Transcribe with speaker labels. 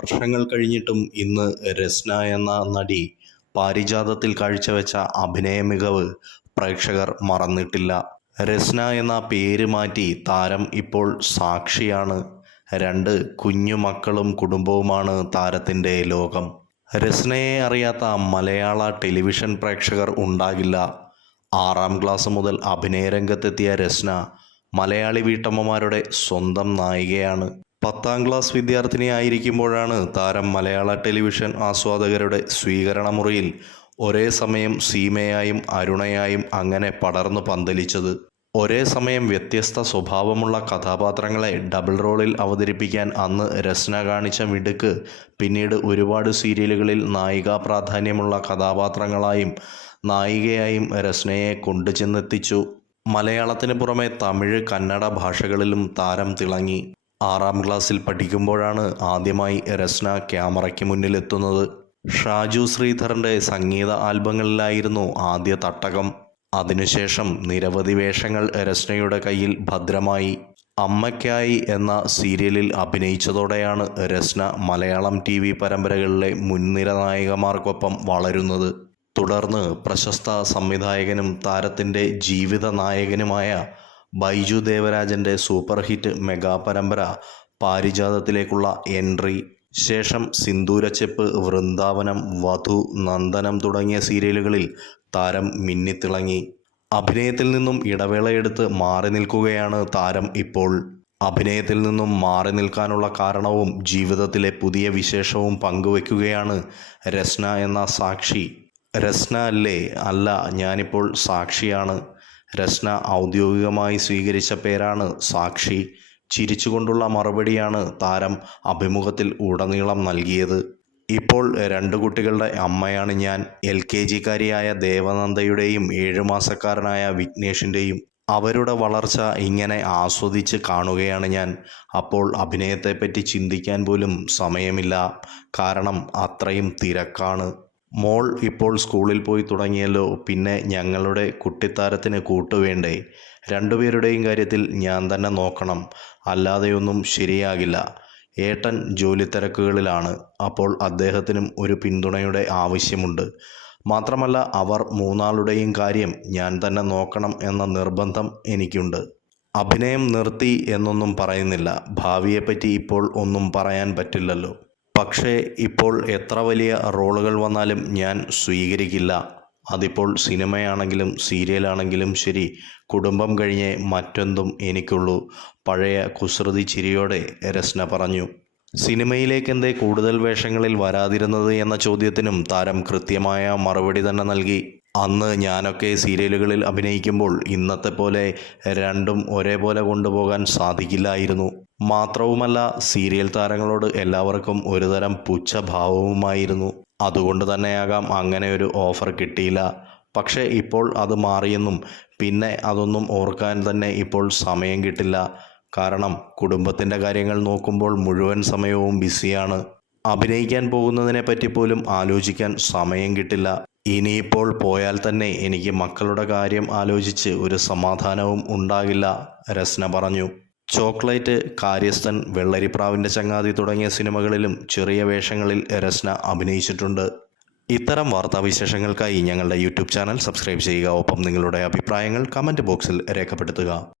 Speaker 1: വർഷങ്ങൾ കഴിഞ്ഞിട്ടും ഇന്ന് രസ്ന എന്ന നടി പാരിജാതത്തിൽ കാഴ്ചവെച്ച അഭിനയ മികവ് പ്രേക്ഷകർ മറന്നിട്ടില്ല. രസ്ന എന്ന പേര് മാറ്റി താരം ഇപ്പോൾ സാക്ഷിയാണ്. രണ്ട് കുഞ്ഞു മക്കളും കുടുംബവുമാണ് താരത്തിന്റെ ലോകം. രസ്നയെ അറിയാത്ത മലയാള ടെലിവിഷൻ പ്രേക്ഷകർ ഉണ്ടാകില്ല. ആറാം ക്ലാസ് മുതൽ അഭിനയരംഗത്തെത്തിയ രസ്ന മലയാളി വീട്ടമ്മമാരുടെ സ്വന്തം നായികയാണ്. പത്താം ക്ലാസ് വിദ്യാർത്ഥിനിയായിരിക്കുമ്പോഴാണ് താരം മലയാള ടെലിവിഷൻ ആസ്വാദകരുടെ സ്വീകരണ മുറിയിൽ ഒരേ സമയം സീമയായും അരുണയായും അങ്ങനെ പടർന്നു പന്തലിച്ചത്. ഒരേ സമയം വ്യത്യസ്ത സ്വഭാവമുള്ള കഥാപാത്രങ്ങളെ ഡബിൾ റോളിൽ അവതരിപ്പിക്കാൻ അന്ന് രസ്ന കാണിച്ച മിടുക്ക് പിന്നീട് ഒരുപാട് സീരിയലുകളിൽ നായികാ പ്രാധാന്യമുള്ള കഥാപാത്രങ്ങളായും നായികയായും രസ്നയെ കൊണ്ടുചെന്നെത്തിച്ചു. മലയാളത്തിന് പുറമെ തമിഴ് കന്നഡ ഭാഷകളിലും താരം തിളങ്ങി. ആറാം ക്ലാസ്സിൽ പഠിക്കുമ്പോഴാണ് ആദ്യമായി രസ്ന ക്യാമറയ്ക്ക് മുന്നിലെത്തുന്നത്. ഷാജു ശ്രീധറിന്റെ സംഗീത ആൽബങ്ങളിലായിരുന്നു ആദ്യ തട്ടകം. അതിനുശേഷം നിരവധി വേഷങ്ങൾ രസ്നയുടെ കയ്യിൽ ഭദ്രമായി. അമ്മയ്ക്കായി എന്ന സീരിയലിൽ അഭിനയിച്ചതോടെയാണ് രസ്ന മലയാളം ടി വി പരമ്പരകളിലെ മുൻനിര നായികമാർക്കൊപ്പം വളരുന്നത്. തുടർന്ന് പ്രശസ്ത സംവിധായകനും താരത്തിന്റെ ജീവിത നായകനുമായ ബൈജു ദേവരാജന്റെ സൂപ്പർ ഹിറ്റ് മെഗാ പരമ്പര പാരിജാതത്തിലേക്കുള്ള എൻട്രി. ശേഷം സിന്ദൂരച്ചെപ്പ് വൃന്ദാവനം വധു നന്ദനം തുടങ്ങിയ സീരിയലുകളിൽ താരം മിന്നിത്തിളങ്ങി. അഭിനയത്തിൽ നിന്നും ഇടവേളയെടുത്ത് മാറി നിൽക്കുകയാണ് താരം ഇപ്പോൾ. അഭിനയത്തിൽ നിന്നും മാറി നിൽക്കാനുള്ള കാരണവും ജീവിതത്തിലെ പുതിയ വിശേഷവും പങ്കുവെക്കുകയാണ് രസ്ന എന്ന സാക്ഷി. രസ്ന അല്ലേ? അല്ല ഞാനിപ്പോൾ സാക്ഷിയാണ്. രസ്ന ഔദ്യോഗികമായി സ്വീകരിച്ച പേരാണ് സാക്ഷി. ചിരിച്ചുകൊണ്ടുള്ള മറുപടിയാണ് താരം അഭിമുഖത്തിൽ ഉടനീളം നൽകിയത്. ഇപ്പോൾ രണ്ട് കുട്ടികളുടെ അമ്മയാണ് ഞാൻ. എൽ കെ ജിക്കാരിയായ ദേവനന്ദയുടെയും ഏഴുമാസക്കാരനായ വിഘ്നേഷിന്റെയും അവരുടെ വളർച്ച ഇങ്ങനെ ആസ്വദിച്ച് കാണുകയാണ് ഞാൻ. അപ്പോൾ അഭിനയത്തെപ്പറ്റി ചിന്തിക്കാൻ പോലും സമയമില്ല. കാരണം അത്രയും തിരക്കാണ്. മോൾ ഇപ്പോൾ സ്കൂളിൽ പോയി തുടങ്ങിയല്ലോ പിന്നെ ഞങ്ങളുടെ കുട്ടിത്താരത്തിന് കൂട്ടുവേണ്ടേ? രണ്ടുപേരുടെയും കാര്യത്തിൽ ഞാൻ തന്നെ നോക്കണം അല്ലാതെയൊന്നും ശരിയാകില്ല. ഏട്ടൻ ജോലി തിരക്കുകളിലാണ് അപ്പോൾ അദ്ദേഹത്തിനും ഒരു പിന്തുണയുടെ ആവശ്യമുണ്ട്. മാത്രമല്ല അവർ മൂന്നാളുടെയും കാര്യം ഞാൻ തന്നെ നോക്കണം എന്ന നിർബന്ധം എനിക്കുണ്ട്. അഭിനയം നിർത്തി എന്നൊന്നും പറയുന്നില്ല. ഭാവിയെപ്പറ്റി ഇപ്പോൾ ഒന്നും പറയാൻ പറ്റില്ലല്ലോ. പക്ഷേ ഇപ്പോൾ എത്ര വലിയ റോളുകൾ വന്നാലും ഞാൻ സ്വീകരിക്കില്ല. അതിപ്പോൾ സിനിമയാണെങ്കിലും സീരിയലാണെങ്കിലും ശരി കുടുംബം കഴിഞ്ഞ് മറ്റെന്തും എനിക്കുള്ളൂ. പഴയ കുസൃതി ചിരിയോടെ രസ്ന പറഞ്ഞു. സിനിമയിലേക്ക് എന്തേ കൂടുതൽ വേഷങ്ങളിൽ വരാതിരുന്നത് എന്ന ചോദ്യത്തിനും താരം കൃത്യമായ മറുപടി തന്നെ നൽകി. അന്ന് ഞാനൊക്കെ സീരിയലുകളിൽ അഭിനയിക്കുമ്പോൾ ഇന്നത്തെ പോലെ രണ്ടും ഒരേപോലെ കൊണ്ടുപോകാൻ സാധിക്കില്ലായിരുന്നു. മാത്രവുമല്ല സീരിയൽ താരങ്ങളോട് എല്ലാവർക്കും ഒരുതരം പുച്ഛഭാവവുമായിരുന്നു. അതുകൊണ്ട് തന്നെയാകാം അങ്ങനെ ഒരു ഓഫർ കിട്ടിയില്ല. പക്ഷേ ഇപ്പോൾ അത് മാറിയെന്നും പിന്നെ അതൊന്നും ഓർക്കാൻ തന്നെ ഇപ്പോൾ സമയം കിട്ടില്ല. കാരണം കുടുംബത്തിന്റെ കാര്യങ്ങൾ നോക്കുമ്പോൾ മുഴുവൻ സമയവും ബിസിയാണ്. അഭിനയിക്കാൻ പോകുന്നതിനെപ്പറ്റി പോലും ആലോചിക്കാൻ സമയം കിട്ടില്ല. ഇനിയിപ്പോൾ പോയാൽ തന്നെ എനിക്ക് മക്കളുടെ കാര്യം ആലോചിച്ച് ഒരു സമാധാനവും ഉണ്ടാകില്ല രസ്ന പറഞ്ഞു. ചോക്ലേറ്റ് കാര്യസ്ഥൻ വെള്ളരിപ്രാവിന്റെ ചങ്ങാതി തുടങ്ങിയ സിനിമകളിലും ചെറിയ വേഷങ്ങളിൽ രസ്ന അഭിനയിച്ചിട്ടുണ്ട്. ഇത്തരം വാർത്താവിശേഷങ്ങൾക്കായി ഞങ്ങളുടെ യൂട്യൂബ് ചാനൽ സബ്സ്ക്രൈബ് ചെയ്യുക. ഒപ്പം നിങ്ങളുടെ അഭിപ്രായങ്ങൾ കമന്റ് ബോക്സിൽ രേഖപ്പെടുത്തുക.